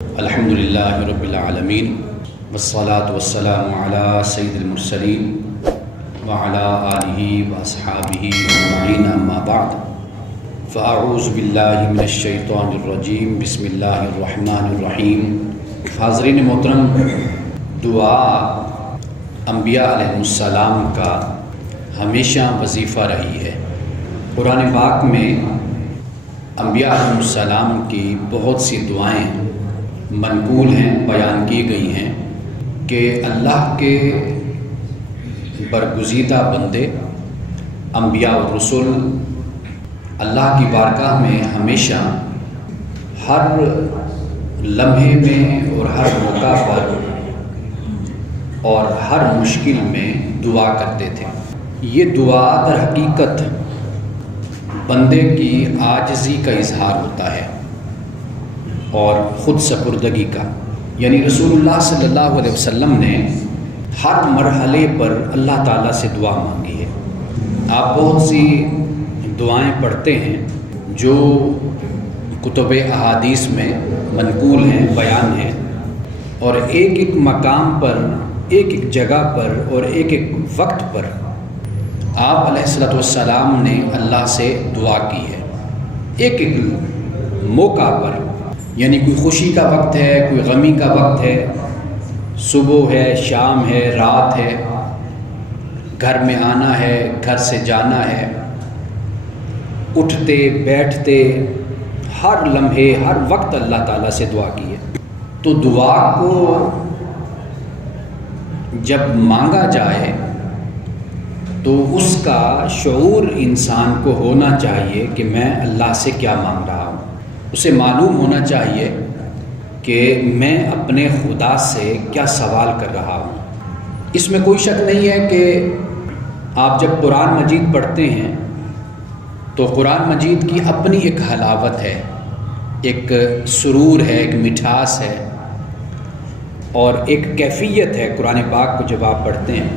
الحمدللہ رب العالمین والصلاة والسلام علی سید المرسلین وعلی آلہ واصحابہ اجمعین اما بعد فاعوذ باللہ من الشیطان الرجیم بسم اللہ الرحمن الرحیم۔ حاضرین محترم، دعا انبیاء علیہ السلام کا ہمیشہ وظیفہ رہی ہے۔ قرآن پاک میں انبیاء علیہ السلام کی بہت سی دعائیں منقول ہیں، بیان کی گئی ہیں کہ اللہ کے برگزیدہ بندے انبیاء اور رسول اللہ کی بارگاہ میں ہمیشہ ہر لمحے میں اور ہر موقع پر اور ہر مشکل میں دعا کرتے تھے۔ یہ دعا در حقیقت بندے کی عاجزی کا اظہار ہوتا ہے اور خود سپردگی کا، یعنی رسول اللہ صلی اللہ علیہ وسلم نے ہر مرحلے پر اللہ تعالیٰ سے دعا مانگی ہے۔ آپ بہت سی دعائیں پڑھتے ہیں جو کتب احادیث میں منقول ہیں، بیان ہیں، اور ایک ایک مقام پر، ایک ایک جگہ پر اور ایک ایک وقت پر آپ علیہ السلام نے اللہ سے دعا کی ہے۔ ایک ایک موقع پر، یعنی کوئی خوشی کا وقت ہے، کوئی غمی کا وقت ہے، صبح ہے، شام ہے، رات ہے، گھر میں آنا ہے، گھر سے جانا ہے، اٹھتے بیٹھتے ہر لمحے ہر وقت اللہ تعالیٰ سے دعا کی ہے۔ تو دعا کو جب مانگا جائے تو اس کا شعور انسان کو ہونا چاہیے کہ میں اللہ سے کیا مانگ رہا ہوں۔ اسے معلوم ہونا چاہیے کہ میں اپنے خدا سے کیا سوال کر رہا ہوں۔ اس میں کوئی شک نہیں ہے کہ آپ جب قرآن مجید پڑھتے ہیں تو قرآن مجید کی اپنی ایک حلاوت ہے، ایک سرور ہے، ایک مٹھاس ہے اور ایک کیفیت ہے قرآن پاک کو جب آپ پڑھتے ہیں۔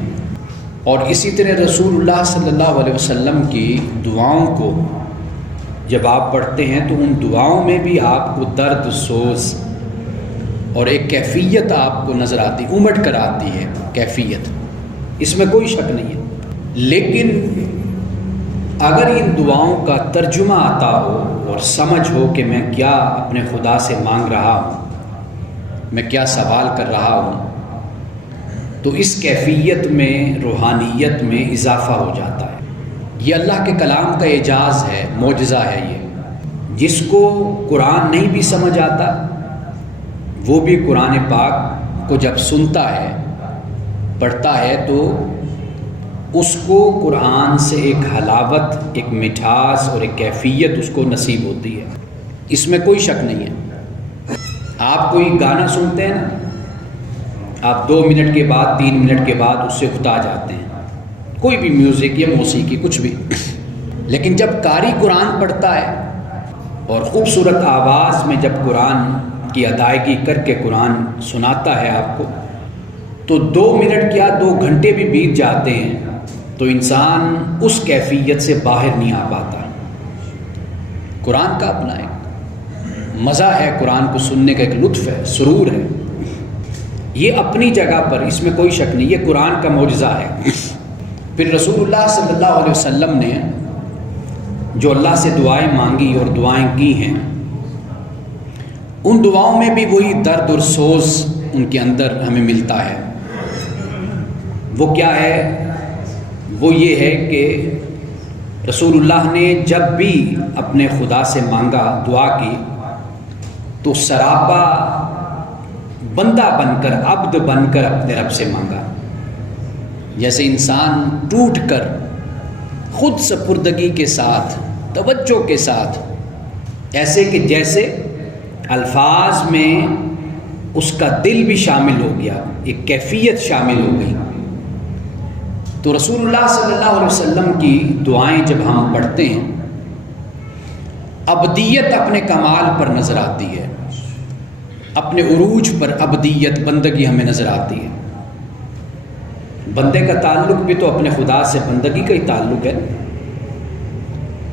اور اسی طرح رسول اللہ صلی اللہ علیہ وسلم کی دعاؤں کو جب آپ پڑھتے ہیں تو ان دعاؤں میں بھی آپ کو درد سوز اور ایک کیفیت آپ کو نظر آتی، امٹ کر آتی ہے کیفیت، اس میں کوئی شک نہیں ہے۔ لیکن اگر ان دعاؤں کا ترجمہ آتا ہو اور سمجھ ہو کہ میں کیا اپنے خدا سے مانگ رہا ہوں، میں کیا سوال کر رہا ہوں، تو اس کیفیت میں، روحانیت میں اضافہ ہو جاتا ہے۔ یہ اللہ کے کلام کا اعجاز ہے، معجزہ ہے۔ یہ جس کو قرآن نہیں بھی سمجھ آتا وہ بھی قرآن پاک کو جب سنتا ہے، پڑھتا ہے، تو اس کو قرآن سے ایک حلاوت، ایک مٹھاس اور ایک کیفیت اس کو نصیب ہوتی ہے۔ اس میں کوئی شک نہیں ہے۔ آپ کوئی گانا سنتے ہیں نا، آپ 2 منٹ کے بعد 3 منٹ کے بعد اس سے اکتا جاتے ہیں، کوئی بھی میوزک یا موسیقی کچھ بھی، لیکن جب قاری قرآن پڑھتا ہے اور خوبصورت آواز میں جب قرآن کی ادائیگی کر کے قرآن سناتا ہے آپ کو، تو 2 منٹ کیا 2 گھنٹے بھی بیت جاتے ہیں تو انسان اس کیفیت سے باہر نہیں آ پاتا۔ قرآن کا اپنا ایک مزہ ہے، قرآن کو سننے کا ایک لطف ہے، سرور ہے، یہ اپنی جگہ پر، اس میں کوئی شک نہیں، یہ قرآن کا معجزہ ہے۔ پھر رسول اللہ صلی اللہ علیہ وسلم نے جو اللہ سے دعائیں مانگی اور دعائیں کی ہیں، ان دعاؤں میں بھی وہی درد اور سوز ان کے اندر ہمیں ملتا ہے۔ وہ کیا ہے؟ وہ یہ ہے کہ رسول اللہ نے جب بھی اپنے خدا سے مانگا، دعا کی، تو سراپا بندہ بن کر، عبد بن کر اپنے رب سے مانگا، جیسے انسان ٹوٹ کر خود سپردگی کے ساتھ، توجہ کے ساتھ، ایسے کہ جیسے الفاظ میں اس کا دل بھی شامل ہو گیا، ایک کیفیت شامل ہو گئی۔ تو رسول اللہ صلی اللہ علیہ وسلم کی دعائیں جب ہم پڑھتے ہیں، ابدیت اپنے کمال پر نظر آتی ہے، اپنے عروج پر ابدیت، بندگی ہمیں نظر آتی ہے۔ بندے کا تعلق بھی تو اپنے خدا سے بندگی کا ہی تعلق ہے۔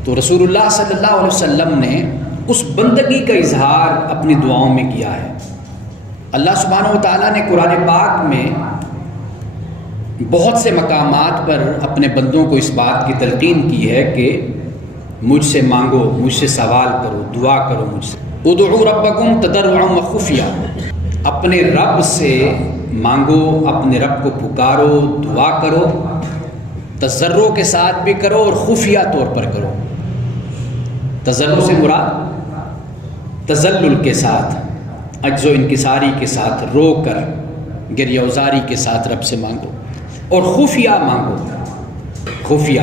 تو رسول اللہ صلی اللہ علیہ وسلم نے اس بندگی کا اظہار اپنی دعاؤں میں کیا ہے۔ اللہ سبحانہ و تعالیٰ نے قرآن پاک میں بہت سے مقامات پر اپنے بندوں کو اس بات کی تلقین کی ہے کہ مجھ سے مانگو، مجھ سے سوال کرو، دعا کرو مجھ سے۔ ادعوا ربکم تضرعا وخفیا، اپنے رب سے مانگو، اپنے رب کو پکارو، دعا کرو، تضرع کے ساتھ بھی کرو اور خفیہ طور پر کرو۔ تضرع سے مراد تذلل کے ساتھ، عجز و انکساری کے ساتھ، رو کر گریہ وزاری کے ساتھ رب سے مانگو، اور خفیہ مانگو۔ خفیہ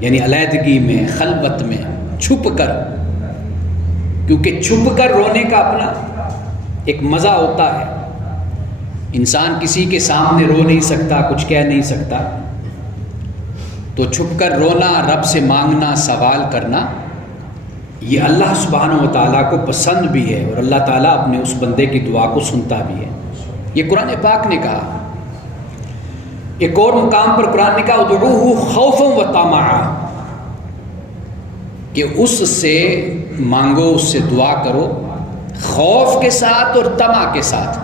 یعنی علیحدگی میں، خلوت میں، چھپ کر، کیونکہ چھپ کر رونے کا اپنا ایک مزہ ہوتا ہے۔ انسان کسی کے سامنے رو نہیں سکتا، کچھ کہہ نہیں سکتا، تو چھپ کر رونا، رب سے مانگنا، سوال کرنا، یہ اللہ سبحانہ و تعالیٰ کو پسند بھی ہے، اور اللہ تعالیٰ اپنے اس بندے کی دعا کو سنتا بھی ہے۔ یہ قرآن پاک نے کہا۔ ایک اور مقام پر قرآن نے کہا ادعوہ خوفا و طمعا، کہ اس سے مانگو، اس سے دعا کرو خوف کے ساتھ اور طمع کے ساتھ۔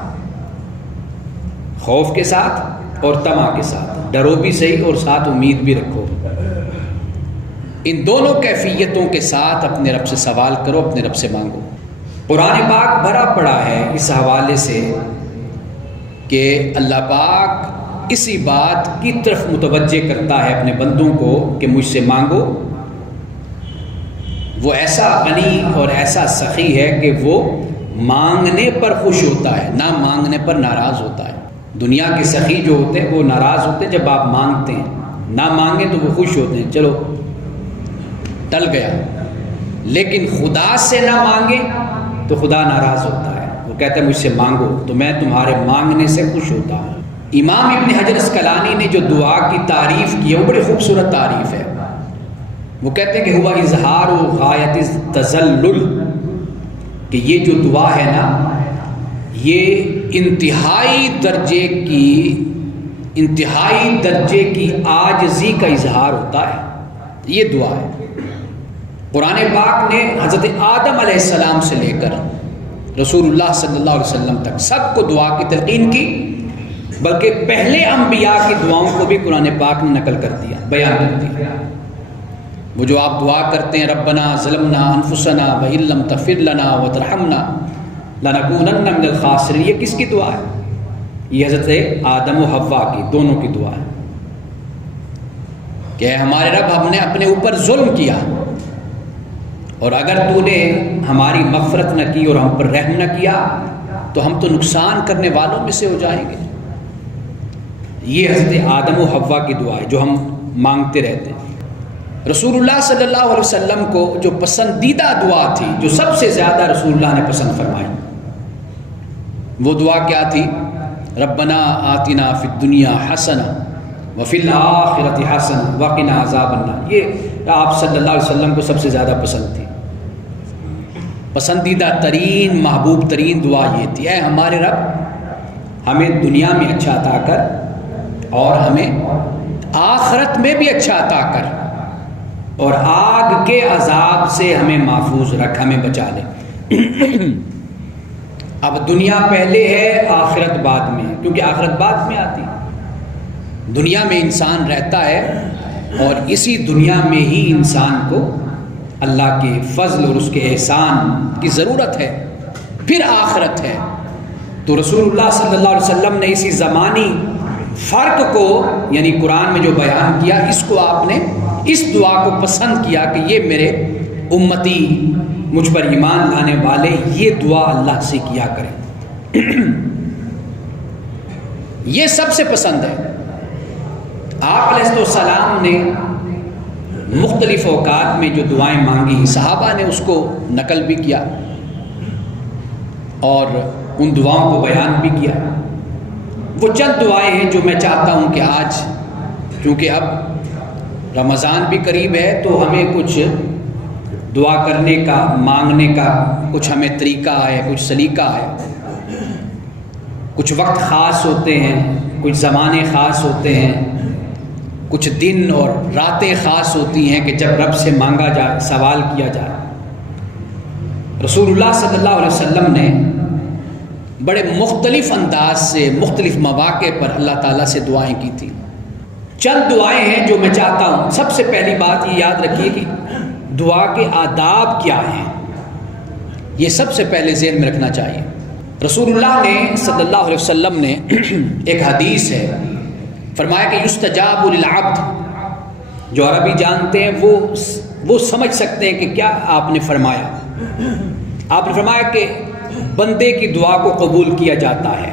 خوف کے ساتھ اور طمع کے ساتھ، ڈرو بھی صحیح اور ساتھ امید بھی رکھو۔ ان دونوں کیفیتوں کے ساتھ اپنے رب سے سوال کرو، اپنے رب سے مانگو۔ قرآن پاک بھرا پڑا ہے اس حوالے سے کہ اللہ پاک اسی بات کی طرف متوجہ کرتا ہے اپنے بندوں کو کہ مجھ سے مانگو۔ وہ ایسا غنی اور ایسا سخی ہے کہ وہ مانگنے پر خوش ہوتا ہے، نہ مانگنے پر ناراض ہوتا ہے۔ دنیا کے سخی جو ہوتے ہیں وہ ناراض ہوتے ہیں جب آپ مانگتے ہیں، نہ مانگیں تو وہ خوش ہوتے ہیں، چلو ٹل گیا۔ لیکن خدا سے نہ مانگے تو خدا ناراض ہوتا ہے، وہ کہتا ہے مجھ سے مانگو تو میں تمہارے مانگنے سے خوش ہوتا ہوں۔ امام ابن حجر اسقلانی نے جو دعا کی تعریف کی ہے وہ بڑی خوبصورت تعریف ہے۔ وہ کہتے ہیں کہ ہوا اظہار و غایت تذلل، کہ یہ جو دعا ہے نا، یہ انتہائی درجے کی عاجزی کا اظہار ہوتا ہے۔ یہ دعا ہے۔ قرآن پاک نے حضرت آدم علیہ السلام سے لے کر رسول اللہ صلی اللہ علیہ وسلم تک سب کو دعا کی تلقین کی، بلکہ پہلے انبیاء کی دعاؤں کو بھی قرآن پاک نے نقل کر دیا، بیان کر دیا۔ وہ جو آپ دعا کرتے ہیں ربنا ظلمنا انفسنا وان لم تغفر لنا وترحمنا لنکونن من الخاسرین، یہ کس کی دعا ہے؟ یہ حضرت آدم و حوا کی، دونوں کی دعا ہے کہ ہمارے رب ہم نے اپنے اوپر ظلم کیا، اور اگر تو نے ہماری مغفرت نہ کی اور ہم پر رحم نہ کیا تو ہم تو نقصان کرنے والوں میں سے ہو جائیں گے۔ یہ حضرت آدم و حوا کی دعا ہے جو ہم مانگتے رہتے ہیں۔ رسول اللہ صلی اللہ علیہ وسلم کو جو پسندیدہ دعا تھی، جو سب سے زیادہ رسول اللہ نے پسند فرمائی، وہ دعا کیا تھی؟ ربنا آتنا فی الدنیا حسنہ وفی الآخرۃ حسنہ وقنا عذاب النار۔ یہ آپ صلی اللہ علیہ وسلم کو سب سے زیادہ پسند تھی۔ پسندیدہ ترین، محبوب ترین دعا یہ تھی، اے ہمارے رب ہمیں دنیا میں اچھا عطا کر اور ہمیں آخرت میں بھی اچھا عطا کر، اور آگ کے عذاب سے ہمیں محفوظ رکھ، ہمیں بچا لے۔ اب دنیا پہلے ہے، آخرت بعد میں، کیونکہ آخرت بعد میں آتی۔ دنیا میں انسان رہتا ہے اور اسی دنیا میں ہی انسان کو اللہ کے فضل اور اس کے احسان کی ضرورت ہے، پھر آخرت ہے۔ تو رسول اللہ صلی اللہ علیہ وسلم نے اسی زمانی فرق کو، یعنی قرآن میں جو بیان کیا، اس کو آپ نے اس دعا کو پسند کیا کہ یہ میرے امتی، مجھ پر ایمان لانے والے یہ دعا اللہ سے کیا کریں۔ یہ سب سے پسند ہے۔ آپ علیہ السلام نے مختلف اوقات میں جو دعائیں مانگی، صحابہ نے اس کو نقل بھی کیا اور ان دعاؤں کو بیان بھی کیا۔ وہ چند دعائیں ہیں جو میں چاہتا ہوں کہ آج، کیونکہ اب رمضان بھی قریب ہے، تو ہمیں کچھ دعا کرنے کا، مانگنے کا کچھ ہمیں طریقہ ہے، کچھ سلیقہ ہے۔ کچھ وقت خاص ہوتے ہیں، کچھ زمانے خاص ہوتے ہیں، کچھ دن اور راتیں خاص ہوتی ہیں کہ جب رب سے مانگا جائے، سوال کیا جائے۔ رسول اللہ صلی اللہ علیہ وسلم نے بڑے مختلف انداز سے مختلف مواقع پر اللہ تعالیٰ سے دعائیں کی تھیں۔ چند دعائیں ہیں جو میں چاہتا ہوں۔ سب سے پہلی بات یہ یاد رکھیے کہ دعا کے آداب کیا ہیں، یہ سب سے پہلے ذہن میں رکھنا چاہیے۔ رسول اللہ نے صلی اللہ علیہ وسلم نے ایک حدیث ہے، فرمایا کہ یستجاب للعبد، جو عربی جانتے ہیں وہ سمجھ سکتے ہیں کہ کیا آپ نے فرمایا۔ آپ نے فرمایا کہ بندے کی دعا کو قبول کیا جاتا ہے،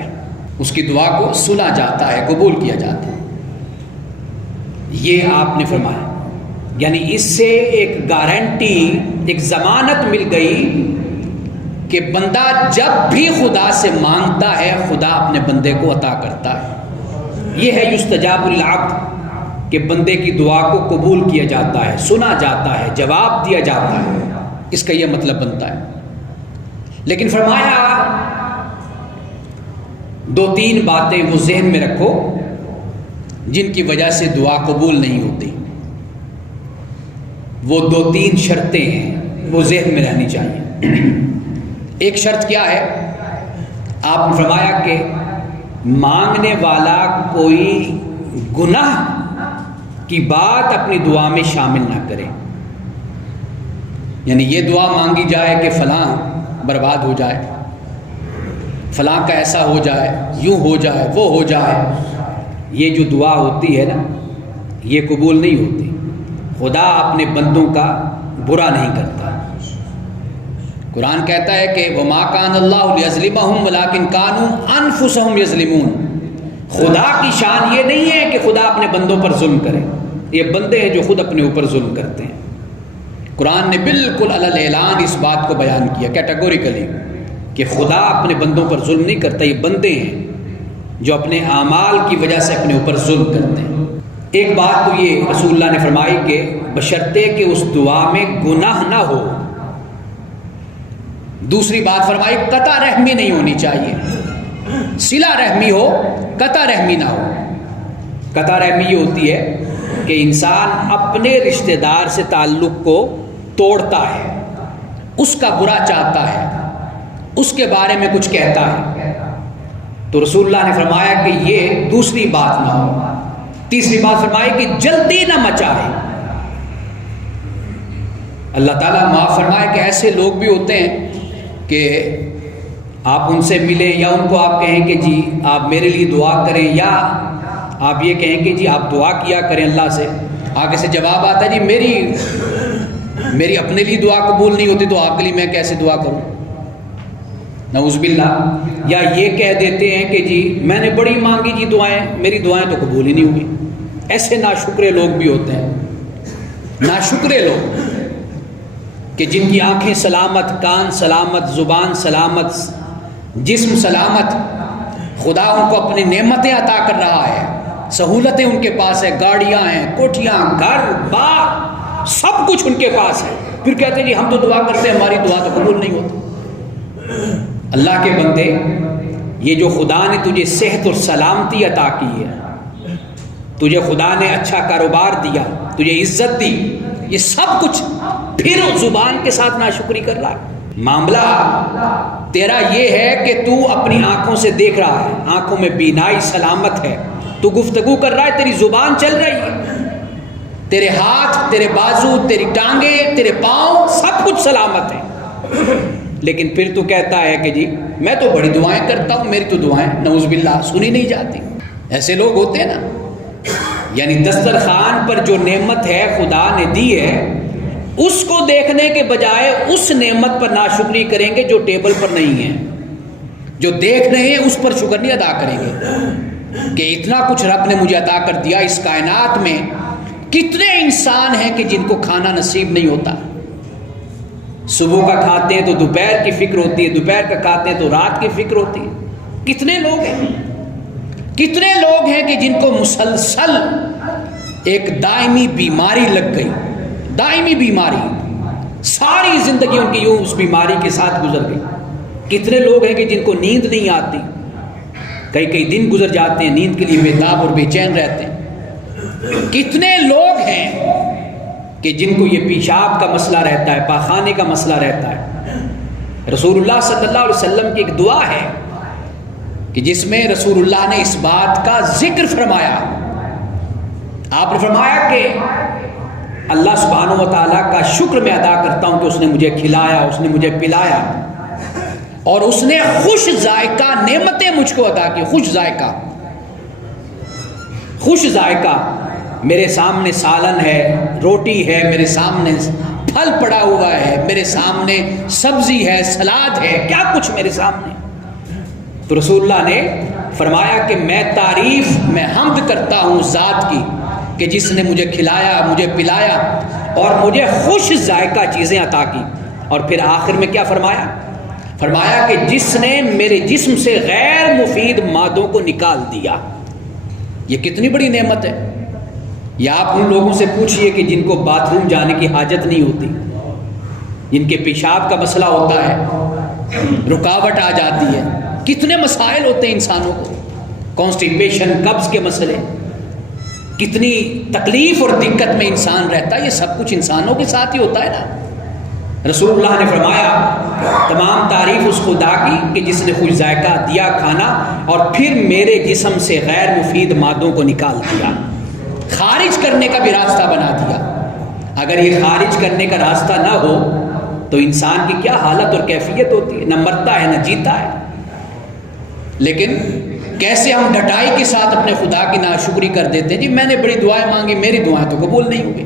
اس کی دعا کو سنا جاتا ہے، قبول کیا جاتا ہے، یہ آپ نے فرمایا۔ یعنی اس سے ایک گارنٹی، ایک ضمانت مل گئی کہ بندہ جب بھی خدا سے مانگتا ہے خدا اپنے بندے کو عطا کرتا ہے۔ یہ ہے یستجاب للعبد، کہ بندے کی دعا کو قبول کیا جاتا ہے، سنا جاتا ہے، جواب دیا جاتا ہے، اس کا یہ مطلب بنتا ہے۔ لیکن فرمایا دو تین باتیں وہ ذہن میں رکھو جن کی وجہ سے دعا قبول نہیں ہوتی۔ وہ دو تین شرطیں ہیں، وہ ذہن میں رہنی چاہیے۔ ایک شرط کیا ہے؟ آپ نے فرمایا کہ مانگنے والا کوئی گناہ کی بات اپنی دعا میں شامل نہ کرے۔ یعنی یہ دعا مانگی جائے کہ فلاں برباد ہو جائے، فلاں کا ایسا ہو جائے، یوں ہو جائے، وہ ہو جائے، یہ جو دعا ہوتی ہے نا، یہ قبول نہیں ہوتی۔ خدا اپنے بندوں کا برا نہیں کرتا۔ قرآن کہتا ہے کہ وَمَا كَانَ اللَّهُ لِيَظْلِمَهُمْ وَلَٰكِنْ كَانُوا أَنفُسَهُمْ يَظْلِمُونَ۔ خدا کی شان یہ نہیں ہے کہ خدا اپنے بندوں پر ظلم کرے، یہ بندے ہیں جو خود اپنے اوپر ظلم کرتے ہیں۔ قرآن نے بالکل علی الاعلان اس بات کو بیان کیا کیٹیگوریکلی کہ خدا اپنے بندوں پر ظلم نہیں کرتا، یہ بندے ہیں جو اپنے اعمال کی وجہ سے اپنے اوپر ظلم کرتے ہیں۔ ایک بات تو یہ رسول اللہ نے فرمائی کہ بشرطے کہ اس دعا میں گناہ نہ ہو۔ دوسری بات فرمائی قطع رحمی نہیں ہونی چاہیے، صلہ رحمی ہو، قطع رحمی نہ ہو۔ قطع رحمی یہ ہوتی ہے کہ انسان اپنے رشتہ دار سے تعلق کو توڑتا ہے، اس کا برا چاہتا ہے، اس کے بارے میں کچھ کہتا ہے، تو رسول اللہ نے فرمایا کہ یہ دوسری بات نہ ہو۔ تیسری بات فرمائی کہ جلدی نہ مچائے۔ اللہ تعالیٰ معاف فرمائے کہ ایسے لوگ بھی ہوتے ہیں کہ آپ ان سے ملیں یا ان کو آپ کہیں کہ جی آپ میرے لیے دعا کریں، یا آپ یہ کہیں کہ جی آپ دعا کیا کریں اللہ سے، آگے سے جواب آتا ہے جی میری اپنے لیے دعا قبول نہیں ہوتی تو آپ کے لیے میں کیسے دعا کروں، نعوذ باللہ۔ یا یہ کہہ دیتے ہیں کہ جی میں نے بڑی مانگی جی دعائیں، میری دعائیں تو قبول ہی نہیں ہوئی۔ ایسے ناشکرے لوگ بھی ہوتے ہیں، ناشکرے لوگ کہ جن کی آنکھیں سلامت، کان سلامت، زبان سلامت، جسم سلامت، خدا ان کو اپنی نعمتیں عطا کر رہا ہے، سہولتیں ان کے پاس ہے، گاڑیاں ہیں، کوٹھیاں، گھر، باغ، سب کچھ ان کے پاس ہے، پھر کہتے ہیں جی ہم تو دعا کرتے ہیں ہماری دعا تو قبول نہیں ہوتی۔ اللہ کے بندے، یہ جو خدا نے تجھے صحت اور سلامتی عطا کی ہے، تجھے خدا نے اچھا کاروبار دیا، تجھے عزت دی، یہ سب کچھ پھر زبان کے ساتھ ناشکری کر رہا ہے۔ معاملہ تیرا یہ ہے کہ تو اپنی آنکھوں سے دیکھ رہا ہے، آنکھوں میں بینائی سلامت ہے، تو گفتگو کر رہا ہے، تیری زبان چل رہی ہے، تیرے ہاتھ، تیرے بازو، تیری ٹانگیں، تیرے پاؤں، سب کچھ سلامت ہے، لیکن پھر تو کہتا ہے کہ جی میں تو بڑی دعائیں کرتا ہوں، میری تو دعائیں نعوذ باللہ سنی نہیں جاتی۔ ایسے لوگ ہوتے ہیں نا، یعنی دسترخوان پر جو نعمت ہے خدا نے دی ہے، اس کو دیکھنے کے بجائے اس نعمت پر ناشکری کریں گے جو ٹیبل پر نہیں ہے، جو دیکھ رہے ہیں اس پر شکر نہیں ادا کریں گے کہ اتنا کچھ رب نے مجھے عطا کر دیا۔ اس کائنات میں کتنے انسان ہیں کہ جن کو کھانا نصیب نہیں ہوتا، صبح کا کھاتے ہیں تو دوپہر کی فکر ہوتی ہے، دوپہر کا کھاتے ہیں تو رات کی فکر ہوتی ہے۔ کتنے لوگ ہیں، کتنے لوگ ہیں کہ جن کو مسلسل ایک دائمی بیماری لگ گئی، دائمی بیماری، ساری زندگی ان کی یوں اس بیماری کے ساتھ گزر گئی۔ کتنے لوگ ہیں کہ جن کو نیند نہیں آتی، کئی دن گزر جاتے ہیں نیند کے لیے بےتاب اور بے چین رہتے ہیں۔ کتنے لوگ ہیں کہ جن کو یہ پیشاب کا مسئلہ رہتا ہے، پاخانے کا مسئلہ رہتا ہے۔ رسول اللہ صلی اللہ علیہ وسلم کی ایک دعا ہے کہ جس میں رسول اللہ نے اس بات کا ذکر فرمایا. آپ نے فرمایا کہ اللہ سبحانہ و تعالیٰ کا شکر میں ادا کرتا ہوں کہ اس نے مجھے کھلایا، اس نے مجھے پلایا، اور اس نے خوش ذائقہ نعمتیں مجھ کو عطا کی. خوش ذائقہ میرے سامنے سالن ہے، روٹی ہے، میرے سامنے پھل پڑا ہوا ہے، میرے سامنے سبزی ہے، سلاد ہے، کیا کچھ میرے سامنے. تو رسول اللہ نے فرمایا کہ میں تعریف، میں حمد کرتا ہوں ذات کی کہ جس نے مجھے کھلایا، مجھے پلایا اور مجھے خوش ذائقہ چیزیں عطا کی. اور پھر آخر میں کیا فرمایا؟ فرمایا کہ جس نے میرے جسم سے غیر مفید مادوں کو نکال دیا. یہ کتنی بڑی نعمت ہے. یا آپ ان لوگوں سے پوچھئے کہ جن کو باتھ روم جانے کی حاجت نہیں ہوتی، جن کے پیشاب کا مسئلہ ہوتا ہے، رکاوٹ آ جاتی ہے، کتنے مسائل ہوتے ہیں انسانوں کو، کانسٹیپیشن، قبض کے مسئلے، کتنی تکلیف اور دقت میں انسان رہتا ہے. یہ سب کچھ انسانوں کے ساتھ ہی ہوتا ہے نا. رسول اللہ نے فرمایا تمام تعریف اس خدا کی کہ جس نے خوش ذائقہ دیا کھانا اور پھر میرے جسم سے غیر مفید مادوں کو نکال دیا، خارج کرنے کا بھی راستہ بنا دیا. اگر یہ خارج کرنے کا راستہ نہ ہو تو انسان کی کیا حالت اور کیفیت ہوتی ہے، نہ مرتا ہے نہ جیتا ہے. لیکن کیسے ہم ڈٹائی کے ساتھ اپنے خدا کی ناشکری کر دیتے ہیں. جی میں نے بڑی دعائیں مانگی، میری دعائیں تو قبول نہیں ہوئی.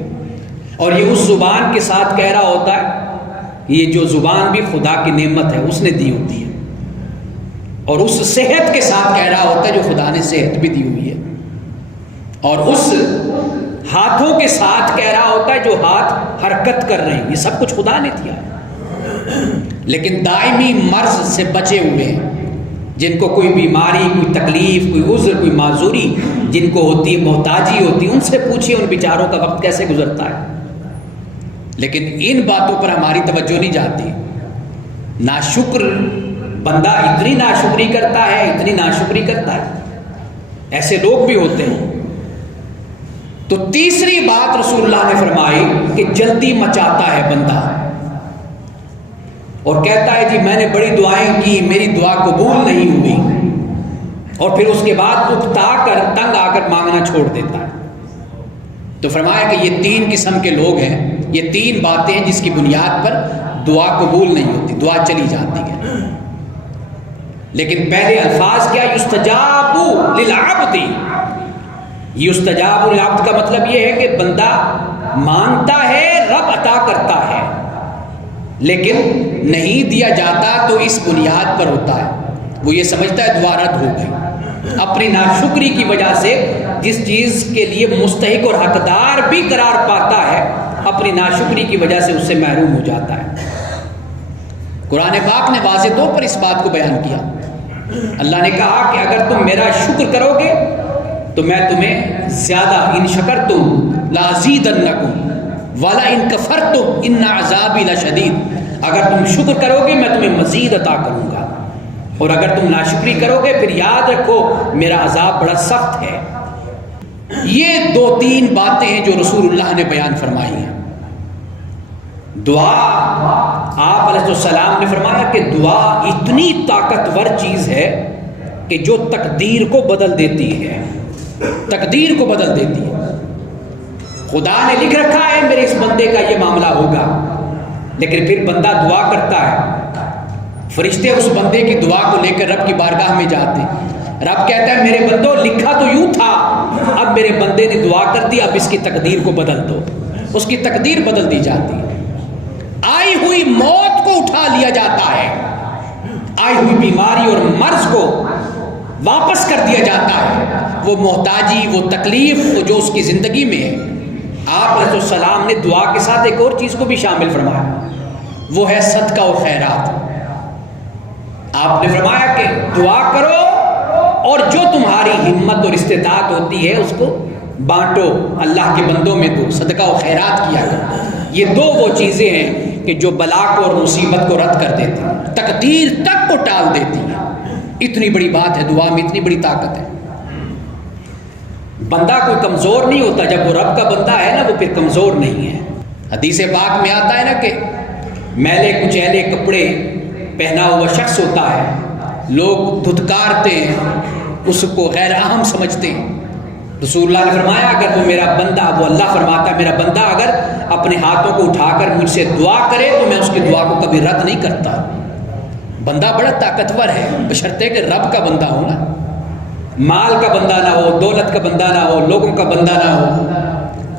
اور یہ اس زبان کے ساتھ کہہ رہا ہوتا ہے، یہ جو زبان بھی خدا کی نعمت ہے اس نے دی ہوتی ہے، اور اس صحت کے ساتھ کہہ رہا ہوتا ہے جو خدا نے صحت بھی دی ہوئی ہے، اور اس ہاتھوں کے ساتھ کہہ رہا ہوتا ہے جو ہاتھ حرکت کر رہے ہیں، یہ سب کچھ خدا نے دیا ہے. لیکن دائمی مرض سے بچے ہوئے ہیں، جن کو کوئی بیماری، کوئی تکلیف، کوئی عذر، کوئی معذوری جن کو ہوتی ہے، محتاجی ہوتی ہے، ان سے پوچھئے ان بیچاروں کا وقت کیسے گزرتا ہے. لیکن ان باتوں پر ہماری توجہ نہیں جاتی. ناشکر بندہ اتنی ناشکری کرتا ہے، اتنی ناشکری کرتا ہے. ایسے لوگ بھی ہوتے ہیں. تو تیسری بات رسول اللہ نے فرمائی کہ جلدی مچاتا ہے بندہ اور کہتا ہے جی میں نے بڑی دعائیں کی، میری دعا قبول نہیں ہوئی، اور پھر اس کے بعد اکتا کر تنگ آ کر مانگنا چھوڑ دیتا ہے. تو فرمایا کہ یہ 3 قسم کے لوگ ہیں، یہ 3 باتیں ہیں جس کی بنیاد پر دعا قبول نہیں ہوتی، دعا چلی جاتی ہے. لیکن پہلے الفاظ کیا؟ یستجاب للعبد. یستجاب للعبد کا مطلب یہ ہے کہ بندہ مانگتا ہے، رب عطا کرتا ہے، لیکن نہیں دیا جاتا تو اس بنیاد پر ہوتا ہے، وہ یہ سمجھتا ہے دعا رد ہو گئی. اپنی ناشکری کی وجہ سے جس چیز کے لیے مستحق اور حقدار بھی قرار پاتا ہے، اپنی ناشکری کی وجہ سے اس سے محروم ہو جاتا ہے. قرآن پاک نے واضح طور پر اس بات کو بیان کیا. اللہ نے کہا کہ اگر تم میرا شکر کرو گے تو میں تمہیں زیادہ، ان شکرتم لازیدنکم ولا ان کفرتم ان عذابی لشدید. اگر تم شکر کرو گے میں تمہیں مزید عطا کروں گا، اور اگر تم ناشکری کرو گے پھر یاد رکھو میرا عذاب بڑا سخت ہے. یہ 2-3 باتیں ہیں جو رسول اللہ نے بیان فرمائی ہیں. دعا، آپ علیہ السلام نے فرمایا کہ دعا اتنی طاقتور چیز ہے کہ جو تقدیر کو بدل دیتی ہے، تقدیر کو بدل دیتی ہے. خدا نے لکھ رکھا ہے میرے اس بندے کا یہ معاملہ ہوگا، لیکن پھر بندہ دعا کرتا ہے، فرشتے اس بندے کی دعا کو لے کر رب کی بارگاہ میں جاتے ہیں. رب کہتا ہے میرے بندوں لکھا تو یوں تھا، اب میرے بندے نے دعا کر دی، اب اس کی تقدیر کو بدل دو. اس کی تقدیر بدل دی جاتی ہے. آئی ہوئی موت کو اٹھا لیا جاتا ہے، آئی ہوئی بیماری اور مرض کو واپس کر دیا جاتا ہے. وہ محتاجی، وہ تکلیف، وہ جو اس کی زندگی میں ہے. آپ علیہ السلام نے دعا کے ساتھ ایک اور چیز کو بھی شامل فرمایا، وہ ہے صدقہ و خیرات. آپ نے فرمایا کہ دعا کرو اور جو تمہاری ہمت اور استطاعت ہوتی ہے اس کو بانٹو، اللہ کے بندوں میں دو، صدقہ و خیرات کیا کرو. یہ 2 وہ چیزیں ہیں کہ جو بلا کو اور مصیبت کو رد کر دیتی ہیں، تقدیر تک کو ٹال دیتی ہیں. اتنی بڑی بات ہے، دعا میں اتنی بڑی طاقت ہے. بندہ کوئی کمزور نہیں ہوتا، جب وہ رب کا بندہ ہے نا وہ پھر کمزور نہیں ہے. حدیث پاک میں آتا ہے نا کہ میلے کچیلے کپڑے پہنا ہوا شخص ہوتا ہے لوگ دھتکارتے ہیں، اس کو غیر اہم سمجھتے ہیں۔ رسول اللہ نے فرمایا اگر وہ میرا بندہ، وہ اللہ فرماتا ہے میرا بندہ اگر اپنے ہاتھوں کو اٹھا کر مجھ سے دعا کرے تو میں اس کی دعا کو کبھی رد نہیں کرتا۔ بندہ بڑا طاقتور ہے، بشرطے کہ رب کا بندہ ہو نا، مال کا بندہ نہ ہو، دولت کا بندہ نہ ہو، لوگوں کا بندہ نہ ہو،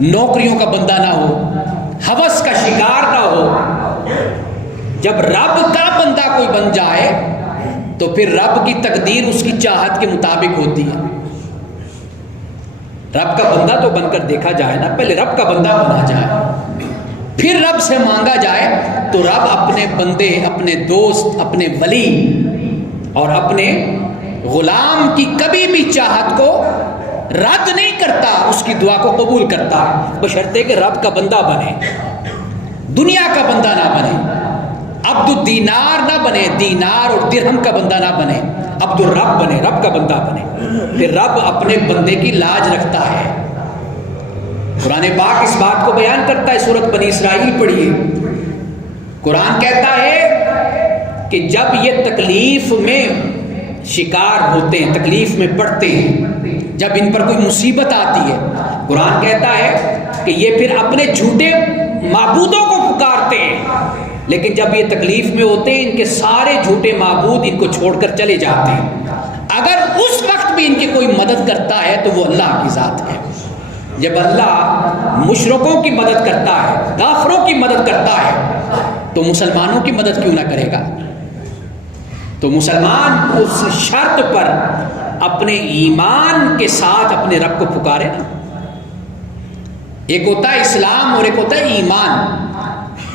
نوکریوں کا بندہ نہ ہو، ہوس کا شکار نہ ہو۔ جب رب کا بندہ کوئی بن جائے تو پھر رب کی تقدیر اس کی چاہت کے مطابق ہوتی ہے۔ رب کا بندہ تو بن کر دیکھا جائے نا، پہلے رب کا بندہ بنا جائے، پھر رب سے مانگا جائے تو رب اپنے بندے، اپنے دوست، اپنے ولی اور اپنے غلام کی کبھی بھی چاہت کو رد نہیں کرتا، اس کی دعا کو قبول کرتا، بشرطے کہ رب کا بندہ بنے، دنیا کا بندہ نہ بنے، عبد الدینار نہ بنے، دینار اور درہم کا بندہ نہ بنے، عبد الرب بنے، رب کا بندہ بنے۔ پھر رب اپنے بندے کی لاج رکھتا ہے۔ قرآن پاک اس بات کو بیان کرتا ہے، سورۃ بنی اسرائیل پڑھیے، قرآن کہتا ہے کہ جب یہ تکلیف میں شکار ہوتے ہیں، تکلیف میں پڑتے ہیں، جب ان پر کوئی مصیبت آتی ہے، قرآن کہتا ہے کہ یہ پھر اپنے جھوٹے معبودوں کو پکارتے ہیں، لیکن جب یہ تکلیف میں ہوتے ہیں ان کے سارے جھوٹے معبود ان کو چھوڑ کر چلے جاتے ہیں۔ اگر اس وقت بھی ان کی کوئی مدد کرتا ہے تو وہ اللہ کی ذات ہے۔ جب اللہ مشرکوں کی مدد کرتا ہے، کافروں کی مدد کرتا ہے، تو مسلمانوں کی مدد کیوں نہ کرے گا؟ تو مسلمان اس شرط پر اپنے ایمان کے ساتھ اپنے رب کو پکارے نا۔ ایک ہوتا ہے اسلام اور ایک ہوتا ہے ایمان۔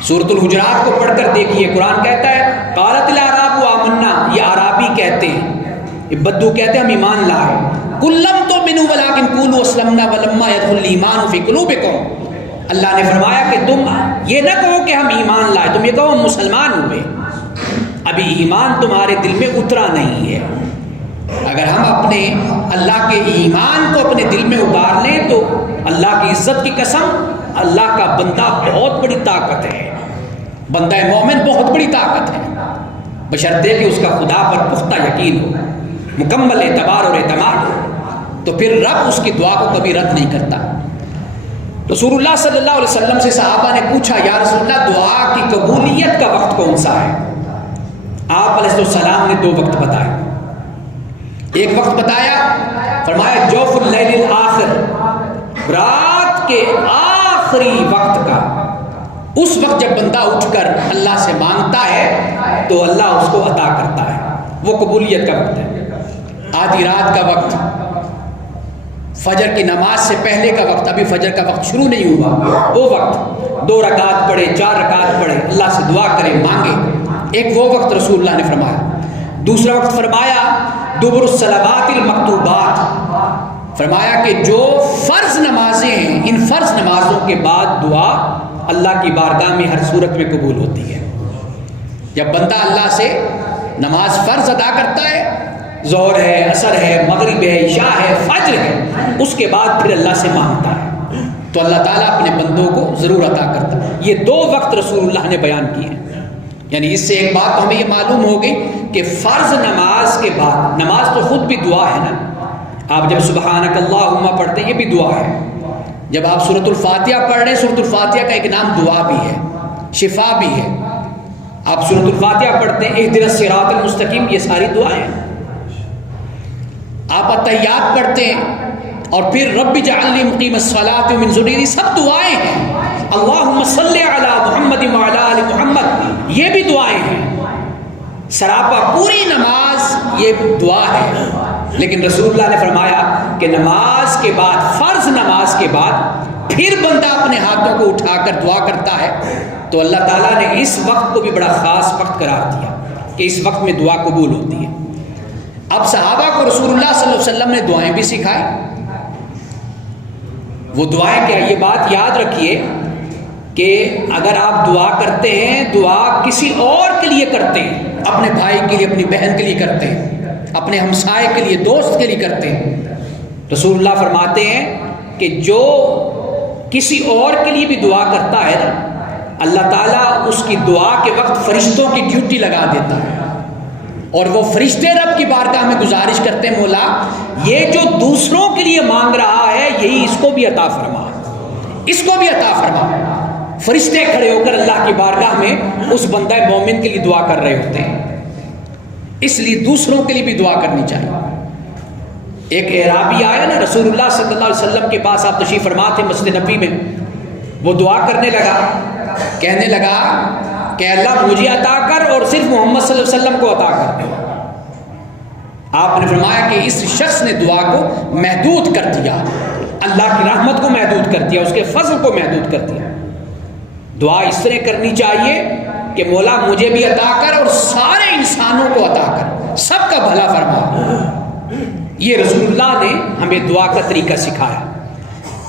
سورۃ الحجرات کو پڑھ کر دیکھیے، قرآن کہتا ہے قالت الاعراب آمنا، یہ عرابی کہتے ہیں، یہ بدو کہتے ہیں ہم ایمان لائے، قل لم تؤمنوا ولکن قولوا اسلمنا ولما يدخل الايمان في قلوبكم۔ اللہ نے فرمایا کہ تم یہ نہ کہو کہ ہم ایمان لائے، تم یہ کہو ہم مسلمان ہوئے، ابھی ایمان تمہارے دل میں اترا نہیں ہے۔ اگر ہم اپنے اللہ کے ایمان کو اپنے دل میں اتار لیں تو اللہ کی عزت کی قسم، اللہ کا بندہ بہت بڑی طاقت ہے، بندہ مومن بہت بڑی طاقت ہے، بشرطے کہ اس کا خدا پر پختہ یقین ہو، مکمل اعتبار اور اعتماد ہو، تو پھر رب اس کی دعا کو کبھی رد نہیں کرتا۔ رسول اللہ صلی اللہ علیہ وسلم سے صحابہ نے پوچھا یا رسول اللہ دعا کی قبولیت کا وقت کون سا ہے؟ آپ علیہ السلام نے دو وقت بتائے۔ ایک وقت بتایا، فرمایا جوف اللیل الآخر، رات کے آخری وقت کا، اس وقت جب بندہ اٹھ کر اللہ سے مانگتا ہے تو اللہ اس کو عطا کرتا ہے، وہ قبولیت کا وقت ہے۔ آدھی رات کا وقت، فجر کی نماز سے پہلے کا وقت، ابھی فجر کا وقت شروع نہیں ہوا، وہ وقت 2 رکعت پڑھے، 4 رکعت پڑھے، اللہ سے دعا کرے، مانگے، ایک وہ وقت رسول اللہ نے فرمایا۔ دوسرا وقت فرمایا دبر الصلوات المکتوبات، فرمایا کہ جو فرض نمازیں ہیں، ان فرض نمازوں کے بعد دعا اللہ کی بارگاہ میں ہر صورت میں قبول ہوتی ہے۔ جب بندہ اللہ سے نماز فرض ادا کرتا ہے، ظہر ہے، عصر ہے، مغرب ہے، عشاء ہے، فجر ہے، اس کے بعد پھر اللہ سے مانگتا ہے تو اللہ تعالیٰ اپنے بندوں کو ضرور عطا کرتا ہے۔ یہ 2 وقت رسول اللہ نے بیان کیے ہیں۔ یعنی اس سے ایک بات ہمیں یہ معلوم ہو گئی کہ فرض نماز کے بعد، نماز تو خود بھی دعا ہے نا، آپ جب سبحانک اللہم پڑھتے ہیں یہ بھی دعا ہے، جب آپ سورۃ الفاتحہ پڑھ رہے ہیں، سورۃ الفاتحہ کا ایک نام دعا بھی ہے، شفا بھی ہے، آپ سورۃ الفاتحہ پڑھتے ہیں اہدنا الصراط المستقیم، یہ ساری دعائیں ہیں۔ آپ التحیات پڑھتے ہیں اور پھر رب اجعلنی مقیم الصلاۃ ومن ذریتی، سب دعائیں ہیں، اللہم صلی علی محمد وعلی آل محمد، یہ بھی دعائیں ہیں۔ سراپا پوری نماز یہ دعا ہے، لیکن رسول اللہ نے فرمایا کہ نماز کے بعد، فرض نماز کے بعد پھر بندہ اپنے ہاتھوں کو اٹھا کر دعا کرتا ہے تو اللہ تعالیٰ نے اس وقت کو بھی بڑا خاص وقت قرار دیا کہ اس وقت میں دعا قبول ہوتی ہے۔ اب صحابہ کو رسول اللہ صلی اللہ علیہ وسلم نے دعائیں بھی سکھائی۔ وہ دعائیں کیا؟ یہ بات یاد رکھیے کہ اگر آپ دعا کرتے ہیں، دعا کسی اور کے لیے کرتے ہیں، اپنے بھائی کے لیے، اپنی بہن کے لیے کرتے ہیں، اپنے ہمسائے کے لیے، دوست کے لیے کرتے ہیں، رسول اللہ فرماتے ہیں کہ جو کسی اور کے لیے بھی دعا کرتا ہے نا، اللہ تعالیٰ اس کی دعا کے وقت فرشتوں کی ڈیوٹی لگا دیتا ہے۔ اور وہ فرشتے رب کی بارگاہ میں گزارش کرتے ہیں مولا یہ جو دوسروں کے لیے مانگ رہا ہے یہی اس کو بھی عطا فرما، اس کو بھی عطا فرما۔ فرشتے کھڑے ہو کر اللہ کی بارگاہ میں اس بندہ مومن کے لیے دعا کر رہے ہوتے ہیں، اس لیے دوسروں کے لیے بھی دعا کرنی چاہیے۔ ایک اعرابی آیا نا رسول اللہ صلی اللہ علیہ وسلم کے پاس، آپ تشریف فرما تھے مسجد نبی میں، وہ دعا کرنے لگا، کہنے لگا کہ اللہ مجھے عطا کر اور صرف محمد صلی اللہ علیہ وسلم کو عطا کر۔ آپ نے فرمایا کہ اس شخص نے دعا کو محدود کر دیا، اللہ کی رحمت کو محدود کر دیا، اس کے فضل کو محدود کر دیا۔ دعا اس طرح کرنی چاہیے کہ مولا مجھے بھی عطا کر اور سارے انسانوں کو عطا کر، سب کا بھلا فرما۔ یہ رسول اللہ نے ہمیں دعا کا طریقہ سکھایا۔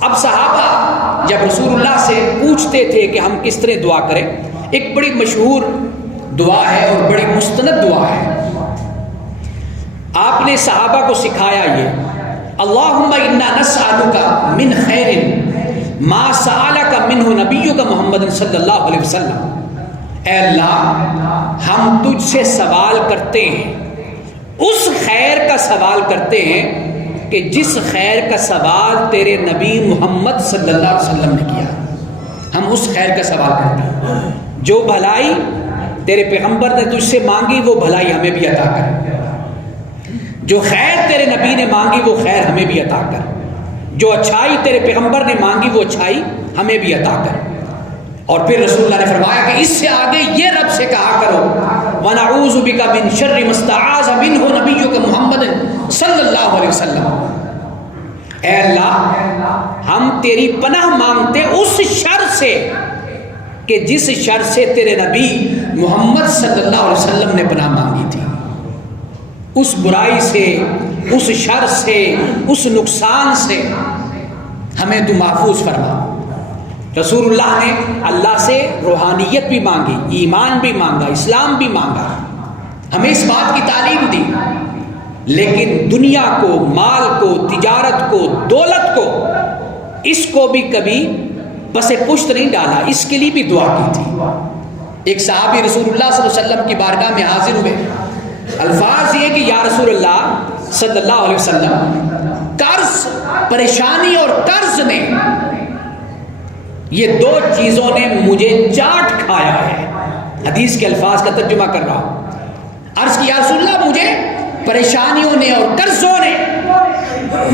اب صحابہ جب رسول اللہ سے پوچھتے تھے کہ ہم کس طرح دعا کریں، ایک بڑی مشہور دعا ہے اور بڑی مستند دعا ہے، آپ نے صحابہ کو سکھایا یہ اللہم انا نسألک من خیر ما سألک منہ نبیک محمد صلی اللہ علیہ وسلم، اے اللہ ہم تجھ سے سوال کرتے ہیں، اس خیر کا سوال کرتے ہیں کہ جس خیر کا سوال تیرے نبی محمد صلی اللہ علیہ وسلم نے کیا، ہم اس خیر کا سوال کرتے ہیں، جو بھلائی تیرے پیغمبر نے تجھ سے مانگی وہ بھلائی ہمیں بھی عطا کر، جو خیر تیرے نبی نے مانگی وہ خیر ہمیں بھی عطا کر، جو اچھائی تیرے پیغمبر نے مانگی وہ اچھائی ہمیں بھی عطا کر۔ اور پھر رسول اللہ نے فرمایا کہ اس سے آگے یہ رب سے کہا کرو وَنَعُوذُ بِكَ مِن شَرِّ مَا اسْتَعَاذَ مِنْهُ نَبِيُّكَ محمد صلی اللہ علیہ وسلم، اے اللہ ہم تیری پناہ مانگتے اس شر سے کہ جس شر سے تیرے نبی محمد صلی اللہ علیہ وسلم نے پناہ مانگی تھی، اس برائی سے، اس شر سے، اس نقصان سے ہمیں تو محفوظ فرما۔ رسول اللہ نے اللہ سے روحانیت بھی مانگی، ایمان بھی مانگا، اسلام بھی مانگا، ہمیں اس بات کی تعلیم دی، لیکن دنیا کو، مال کو، تجارت کو، دولت کو، اس کو بھی کبھی بس پشت نہیں ڈالا، اس کے لیے بھی دعا کی تھی۔ ایک صحابی رسول اللہ صلی اللہ علیہ وسلم کی بارگاہ میں حاضر ہوئے، الفاظ یہ کہ یا رسول اللہ صلی اللہ علیہ وسلم قرض، پریشانی اور قرض نے، یہ دو چیزوں نے مجھے چاٹ کھایا ہے۔ حدیث کے الفاظ کا ترجمہ کر رہا ہوں۔ عرض کی یا رسول اللہ مجھے پریشانیوں نے اور قرضوں نے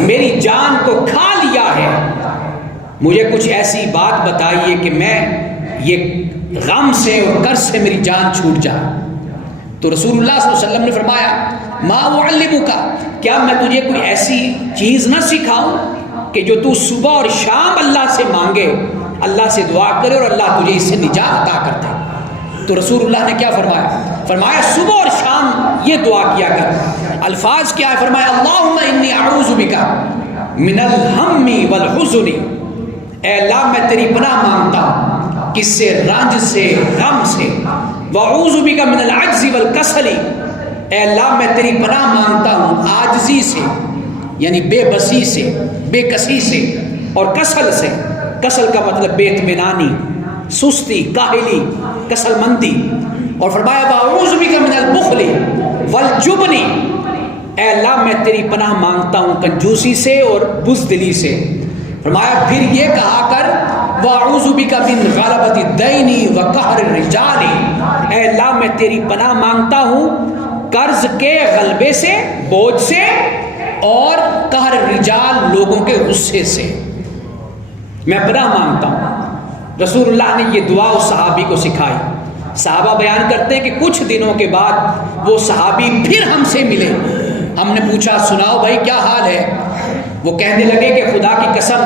میری جان کو کھا لیا ہے، مجھے کچھ ایسی بات بتائیے کہ میں یہ غم سے اور قرض سے میری جان چھوٹ جائے۔ تو رسول اللہ صلی اللہ علیہ وسلم نے فرمایا ما اعلمک، کیا میں تجھے کوئی ایسی چیز نہ سکھاؤں کہ جو تو صبح اور شام اللہ سے مانگے، اللہ سے دعا کرے اور اللہ تجھے اس سے نجات عطا کر دے۔ تو رسول اللہ نے کیا فرمایا؟ فرمایا صبح اور شام یہ دعا کیا کر۔ الفاظ کیا ہے؟ فرمایا اللہم انی اعوذ بک من الہم والحزن، اے اللہ میں تیری پناہ مانگتا ہوں کس سے؟ رنج سے، غم سے۔ وَأَعُوذُ بِكَ مِنَ الْعَجْزِ وَالْكَسَلِ، اے اللہ میں تیری پناہ مانگتا ہوں عاجزی سے، یعنی بے بسی سے، بے کسی سے، اور کسل سے۔ کسل کا مطلب بے اطمینانی، سستی، کاہلی، کسل مندی۔ اور فرمایا وَأَعُوذُ بِكَ مِنَ الْبُخْلِ وَالْجُبْنِ، اے اللہ میں تیری پناہ مانگتا ہوں کنجوسی سے اور بزدلی سے۔ فرمایا پھر یہ کہا کر وَأَعُوذُ بِكَ مِنْ غَلَبَةِ الدَّيْنِ وَقَهْرِ الرِّجَالِ، اے اللہ میں تیری پناہ مانگتا ہوں قرض کے غلبے سے، بوجھ سے، اور قہر الرجال، لوگوں کے غصے سے میں پناہ مانگتا ہوں۔ رسول اللہ نے یہ دعا اس صحابی کو سکھائی۔ صحابہ بیان کرتے ہیں کہ کچھ دنوں کے بعد وہ صحابی پھر ہم سے ملے، ہم نے پوچھا سناؤ بھائی کیا حال ہے؟ وہ کہنے لگے کہ خدا کی قسم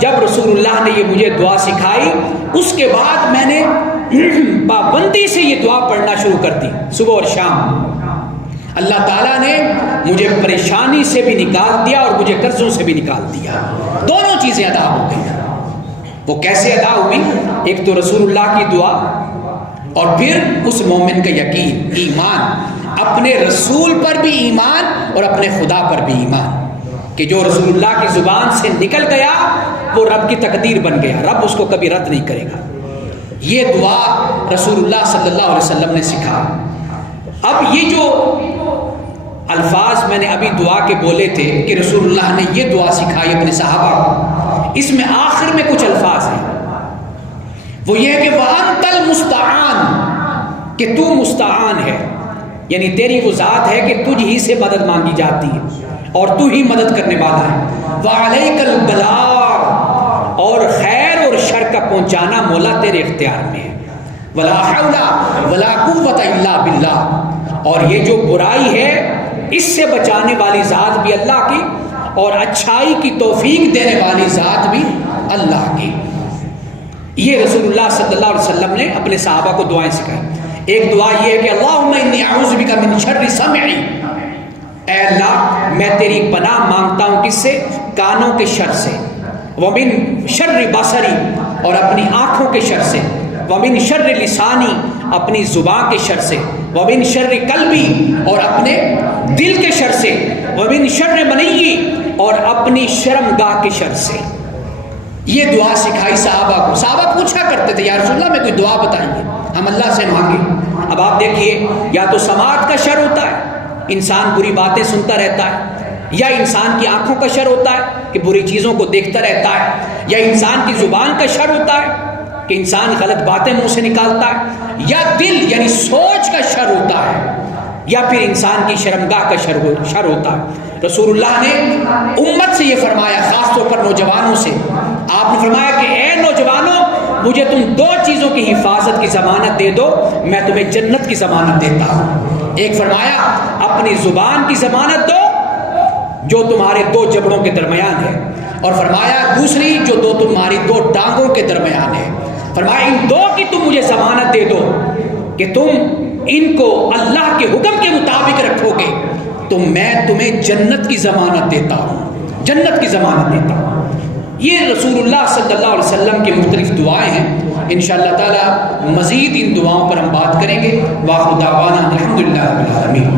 جب رسول اللہ نے یہ مجھے دعا سکھائی اس کے بعد میں نے پابندی سے یہ دعا پڑھنا شروع کر دی صبح اور شام۔ اللہ تعالیٰ نے مجھے پریشانی سے بھی نکال دیا اور مجھے قرضوں سے بھی نکال دیا، دونوں چیزیں ادا ہو گئی۔ وہ کیسے ادا ہوئی؟ ایک تو رسول اللہ کی دعا، اور پھر اس مومن کا یقین، ایمان، اپنے رسول پر بھی ایمان اور اپنے خدا پر بھی ایمان، کہ جو رسول اللہ کی زبان سے نکل گیا وہ رب کی تقدیر بن گیا، رب اس کو کبھی رد نہیں کرے گا۔ یہ دعا رسول اللہ صلی اللہ علیہ وسلم نے سکھا۔ اب یہ جو الفاظ میں نے ابھی دعا کے بولے تھے کہ رسول اللہ نے یہ دعا سکھائی اپنے صحابہ کو، اس میں آخر میں کچھ الفاظ ہیں، وہ یہ ہے کہ وَأَنْتَ الْمُسْتَعَانُ، کہ تو مستعان ہے، یعنی تیری وہ ذات ہے کہ تجھ ہی سے مدد مانگی جاتی ہے اور تو ہی مدد کرنے والا ہے، وَعَلَيْكَ الْبَلَاغُ، اور خیر اور شر کا پہنچانا مولا تیرے اختیار میں ہے، وَلَا حَوْلَ وَلَا قُوَّةَ إِلَّا بِاللَّهِ، اور یہ جو برائی ہے اس سے بچانے والی ذات بھی اللہ کی اور اچھائی کی توفیق دینے والی ذات بھی اللہ کی۔ یہ رسول اللہ صلی اللہ علیہ وسلم نے اپنے صحابہ کو دعائیں سکھائی۔ ایک دعا یہ ہے کہ اللہم انی اعوذ بک من شر سمعی، اے اللہ میں تیری پناہ مانگتا ہوں کس سے؟ کانوں کے شر سے، ومن شر بصری، اور اپنی آنکھوں کے شر سے، ومن شر لسانی، اپنی زبان کے شر سے، ومن شر قلبی، اور اپنے دل کے شر سے، ومن شر منی، اور اپنی شرمگاہ کے شر سے۔ یہ دعا سکھائی صحابہ کو۔ صحابہ پوچھا کرتے تھے یا رسول اللہ میں کوئی دعا بتائیے ہم اللہ سے مانگیں۔ اب آپ دیکھیے، یا تو سماعت کا شر ہوتا ہے، انسان بری باتیں سنتا رہتا ہے، یا انسان کی آنکھوں کا شر ہوتا ہے کہ بری چیزوں کو دیکھتا رہتا ہے، یا انسان کی زبان کا شر ہوتا ہے کہ انسان غلط باتیں منہ سے نکالتا ہے، یا دل یعنی سوچ کا شر ہوتا ہے، یا پھر انسان کی شرمگاہ کا شر ہوتا ہے۔ رسول اللہ نے امت سے یہ فرمایا، خاص طور پر نوجوانوں سے، آپ نے فرمایا کہ اے نوجوانوں، مجھے تم دو چیزوں کی حفاظت کی ضمانت دے دو، میں تمہیں جنت کی ضمانت دیتا ہوں۔ ایک فرمایا اپنی زبان کی ضمانت دو جو تمہارے دو جبڑوں کے درمیان ہے، اور فرمایا دوسری جو تمہاری دو ٹانگوں کے درمیان ہے، فرمایا ان دو کی تم مجھے ضمانت دے دو کہ تم ان کو اللہ کے حکم کے مطابق رکھو گے تو میں تمہیں جنت کی ضمانت دیتا ہوں، جنت کی ضمانت دیتا ہوں۔ یہ رسول اللہ صلی اللہ علیہ وسلم کی مختلف دعائیں ہیں۔ انشاءاللہ تعالی مزید ان دعاؤں پر ہم بات کریں گے۔ وآخر دعوانا الحمدللہ رب العالمین۔